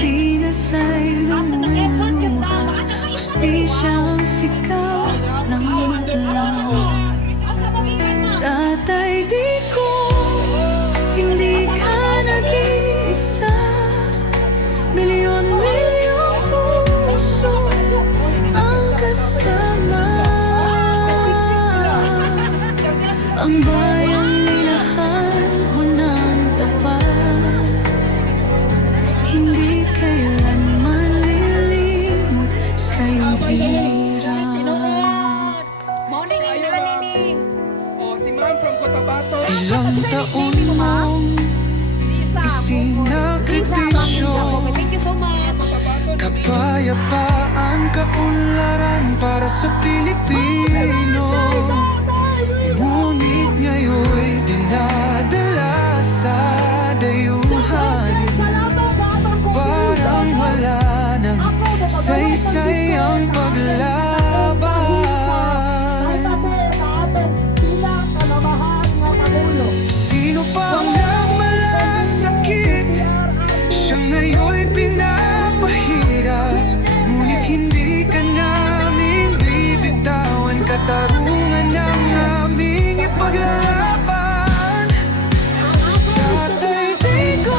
Pilipinas ay lumuluha, hustisyang sigaw ng madlang. Tatay, di ko, hindi ka nag-iisa. Milyon-milyong puso ang kasama. Ang bayang minahal mo ng tapat, hindi kailanman lilimot sa iyong hirap. Morning, Nini. Oh, si Ma'am from Cotabato. Ilang taon mong isinakripisyo, Thank you so much. kapayapaan, kaunlaran para sa Pilipino. Ngunit ngayon'y dinadala sa dayuhan. Parang wala nang saysay ang paglaban. Sino pa ang nagmalasakit? Siya ngayon'y pinapahirap. Ngunit hindi ka namin bibitawan. Katarungan ng aming ipaglalaban. Tatay, di ko,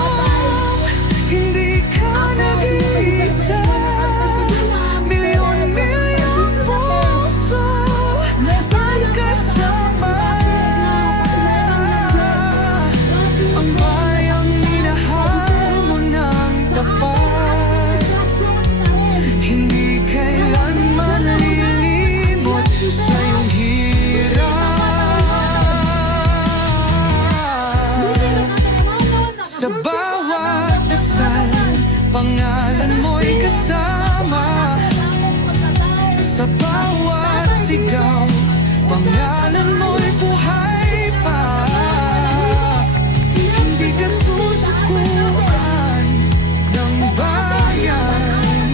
hindi ka nag-iisa. Milyon-milyong puso ang kasama. Ang bayang minahal mo ng tapat, hindi kailanman lilimot sa iyong hirap. Sa bawat dasal, pangalan mo'y kasama. Sa bawat sigaw, pangalan mo'y buhay pa. Hindi ka susukuan ng bayan.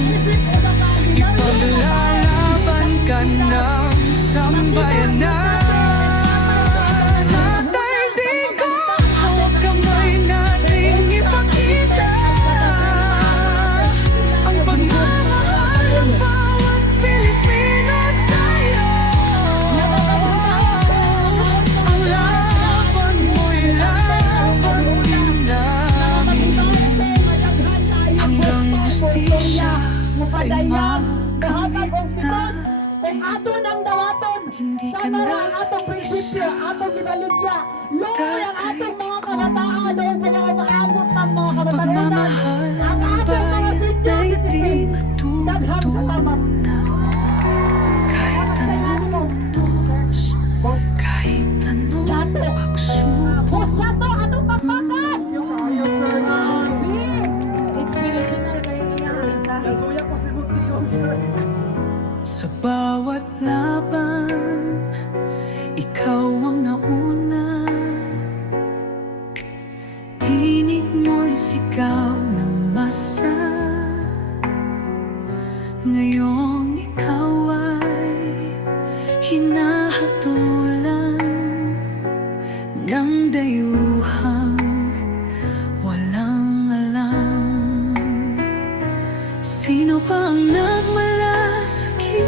Ipaglalaban ka ng sambayanan. Tatay, di ko, hawak kamay nating ipakita ang pagmamahal ng bawat Pilipino sa'yo. Ang laban mo'y laban din namin, hanggang hustisya ay makamit na. Kung ato ng dawaton, Hindi ka sama ang atong prinsipyo, atong ginaligya, luoy ang atong mga kabataan, luoy mga umaabot ng mga kabatanunan, Pagmamahal ang ng atong mga bayan senior ay di citizen, daghang salamat. matutunan. Kahit anong nos, Boss kahit anong Chato, pagsubok. Boss Chato, atong pagpakan! Yung kayo, sir. Inspirational kayo niya. Isa. Kasuya ko si Butiyong, sir. Sa bawat laban, ikaw ang nauna. Tinig mo'y sigaw ng masa. Ngayong ikaw ay hinahatulan ng dayuhang walang alam. Sino pa ang nagmalasakit?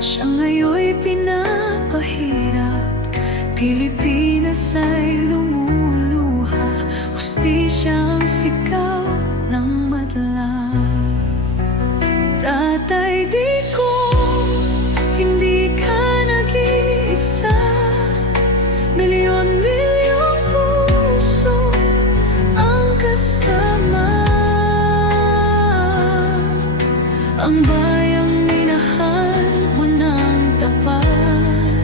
Siya ngayon'y pinapahirap. Pilipinas ay lumuluha, hustisyang sigaw ng madlang. Tatay, di ko, hindi ka nag-iisa. Milyon-milyong puso ang kasama. Ang bayang minahal mo ng tapat,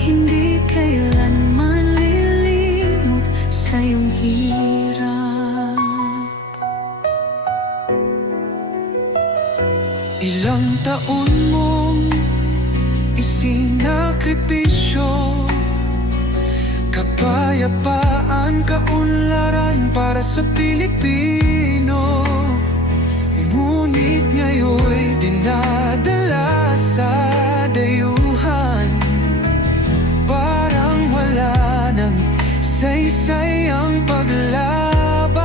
hindi kailanman lilimot sa iyong hirap. Ilang taon mong isinakripisyo, kapayapaan, kaunlaran para sa Pilipino. Ngunit ngayon'y dinadala sa dayuhan. Parang wala nang saysay ang paglaban.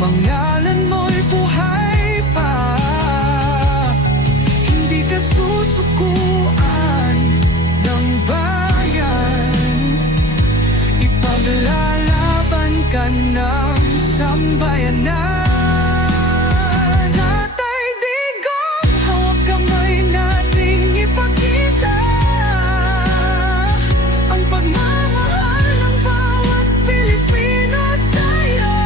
pangalan mo'y buhay pa. Hindi ka susukuan ng bayan, ipaglalaban ka ng sambayanan. Tatay Digong, hawak kamay nating ipakita ang pagmamahal ng bawat Pilipino sa'yo.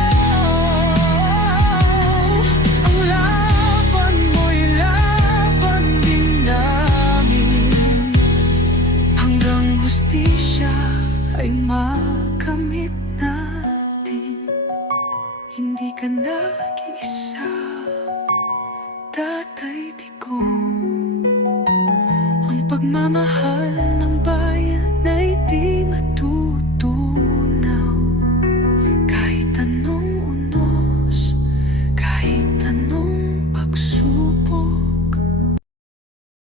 Ang laban mo'y laban din namin, hanggang hustisya ay makamit natin. Hindi ka nag-iisa, Tatay Digong. Ang pagmamahal